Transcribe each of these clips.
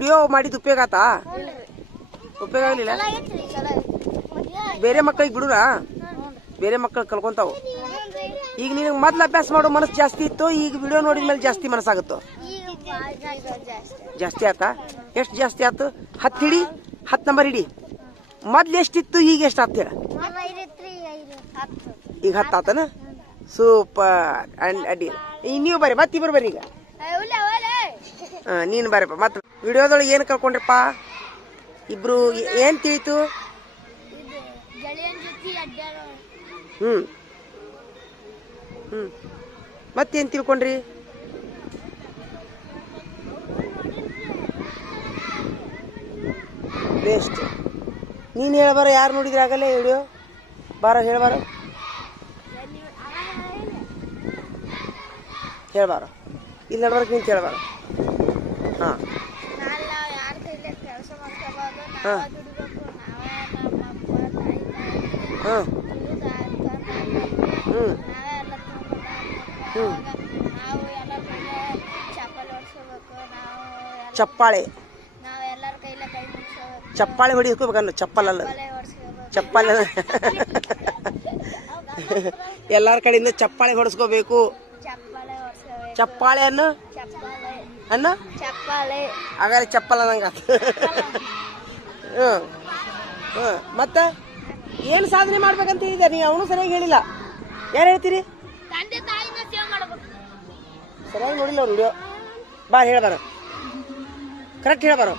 Video ಮಾಡಿದ ಉಪಯೋಗ ಆತಾ? ಉಪಯೋಗ ಆಗಲಿಲ್ಲ. ಬೇರೆ ಮಕ್ಕಳಿಗೆ ಬಿಡುರ, ಬೇರೆ ಮಕ್ಕಳು ಕಲ್ಕೊಂತಾವು. ಈಗ ನಿನಗೆ ಮೊದ್ಲು ಅಭ್ಯಾಸ ಮಾಡೋ ಮನಸ್ಸು ಜಾಸ್ತಿ ಇತ್ತು, ಈಗ ವಿಡಿಯೋ ನೋಡಿದ ಮೇಲೆ ಜಾಸ್ತಿ ಮನಸ್ಸಾಗುತ್ತೋ? ಜಾಸ್ತಿ ಆತಾ? ಎಷ್ಟು ಜಾಸ್ತಿ ಆಯ್ತು? 10 ಹಿಡಿ, 10 ನಂಬರ್ ಹಿಡಿ. ಮೊದ್ಲು ಎಷ್ಟಿತ್ತು, ಈಗ ಎಷ್ಟು ಆತ ಹೇಳ? ಈಗ 10 ಆತನ? ಸೂಪರ್. ಅಡ್ಡಿ. ನೀವು ಬರ್ರಿ, ಮತ್ತೆ ಇಬ್ಬರು ಬರ್ರಿ. ಈಗ ನೀನು ಬರ್ರಪ್ಪ. ಮತ್ತೆ ವಿಡಿಯೋದೊಳಗೆ ಏನು ಕಲ್ಕೊಂಡ್ರಪ್ಪ ಇಬ್ರು? ಏನ್ ತಿಳಿತು? ಮತ್ತೇನ್ ತಿಳ್ಕೊಂಡ್ರಿ? ವೇಸ್ಟ್. ನೀನು ಹೇಳ್ಬಾರ, ಯಾರು ನೋಡಿದ್ರೆ ಆಗಲ್ಲ ವಿಡಿಯೋ? ಬಾರ ಹೇಳ್ಬಾರ, ಹೇಳ್ಬಾರ. ಇಲ್ಲಿ ನಡ್ಬಾರಕ್ಕೆ ನಿಂತು ಹೇಳ್ಬಾರ. ಹಾಂ ಹಾಂ ಹಾಂ ಚಪ್ಪಾಳೆ ಚಪ್ಪಾಳೆ ಹೊಡಿಸ್ಕೋಬೇಕನ್ನು. ಚಪ್ಪಲಲ್ಲ, ಚಪ್ಪಲ. ಎಲ್ಲಾರ ಕಡೆಯಿಂದ ಚಪ್ಪಾಳೆ ಹೊಡಿಸ್ಕೋಬೇಕು. ಚಪ್ಪಾಳೆ ಅನ್ನು ಹಾಗಾದ್ರೆ ಚಪ್ಪಲ್ ಅನ್ನಂಗ. ಮತ್ತ ಏನು ಸಾಧನೆ ಮಾಡ್ಬೇಕಂತ ಹೇಳಿದ ನೀ? ಅವನು ಸರಿಯಾಗಿ ಹೇಳಿಲ್ಲ. ಯಾರು ಹೇಳ್ತೀರಿ? ಸರಿಯಾಗಿ ನೋಡಿಲ್ಲ ಅವ್ರು ವಿಡಿಯೋ. ಬಾ ಹೇಳ್ಬಾರ, ಕರೆಕ್ಟ್ ಹೇಳ್ಬಾರ.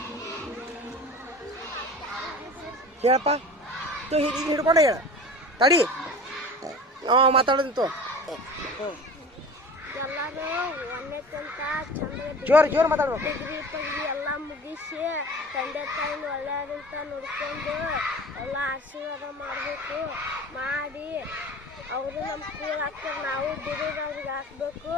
ಹೇಳಪ್ಪ. ಈಗ ಹಿಡ್ಕೊಂಡೆ ಹೇಳ. ತಡಿ, ಮಾತಾಡೋದಂತು. ಜೋರ್ ಜೋರ್ ಮಾತಾಡ್ಬೇಕು. ಎಲ್ಲ ಮುಗಿಸಿ ತಂದೆ ತಾಯಿನ ಒಳ್ಳೆಯದಂತ ನೋಡ್ಕೊಂಡು ಎಲ್ಲ ಆಶೀರ್ವಾದ ಮಾಡಬೇಕು. ಮಾಡಿ ಅವರು ನಮ್ಮ ಸ್ಕೂಲ್ ಹಾಕ್ತಾರೆ, ನಾವು ದುಡಿದವ್ರಿಗೆ ಹಾಕ್ಬೇಕು.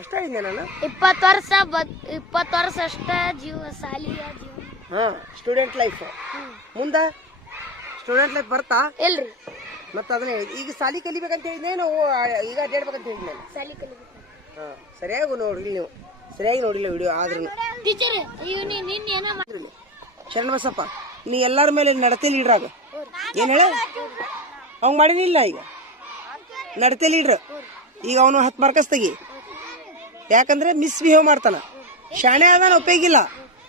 ಅಷ್ಟೇ ಹೇಳಿದ್ದೆ ನಾನು. 20 ವರ್ಷ ಅಷ್ಟೇ ಜೀವ, ಸಾಲಿಯ ಜೀವ. ಹಾಂ, ಸ್ಟೂಡೆಂಟ್ ಲೈಫ್. ಮುಂದೆ ಸ್ಟೂಡೆಂಟ್ ಲೈಫ್ ಬರ್ತಾ ಇಲ್ರಿ? ಮತ್ತೆ ಅದನ್ನ ಹೇಳಿದ್. ಈಗ ಸಾಲಿ ಕಲಿಬೇಕಂತ ಹೇಳಿದ್ನೇನು? ಈಗ ಅಡ್ಡಾಡ್ಬೇಕಂತ ಹೇಳಿದ್ನೆ. ಸಾಲಿ ಕಲಿಬೇಕು. ಹಾಂ, ಸರಿಯಾಗಿ ನೋಡಿಲ್ಲ ನೀವು. ಸರಿಯಾಗಿ ನೋಡಿಲ್ಲ ವಿಡಿಯೋ. ಆದ್ರೂ ಶರಣಬಸಪ್ಪ, ನೀ ಎಲ್ಲರ ಮೇಲೆ ನಡತೆ ಲೀಡ್ರಾಗ. ಏನು ಹೇಳ? ಅವಂಗ ಮಾಡಿನಿಲ್ಲ. ಈಗ ನಡತೆ ಲೀಡ್ರ್. ಈಗ ಅವನು 10 ಮಾರ್ಕಸ್ ತೆಗಿ. ಯಾಕಂದ್ರೆ ಮಿಸ್ಬಿಹೇವ್ ಮಾಡ್ತಾನ. ಶಾಣೆ ಅದಾನ, ಉಪಯೋಗಿಲ್ಲ.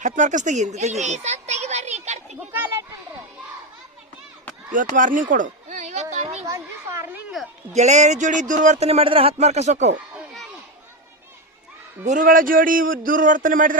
10 ಮಾರ್ಕಸ್ ತೆಗಿ. ಇವತ್ತು ವಾರ್ನಿಂಗ್ ಕೊಡು. ಗೆಳೆಯರ ಜೋಡಿ ದುರ್ವರ್ತನೆ ಮಾಡಿದ್ರೆ 10 ಮಾರ್ಕಸ್ ಹೋಕ್ಕವು. ಗುರುಗಳ ಜೋಡಿ ದುರ್ವರ್ತನೆ ಮಾಡಿದ್ರೆ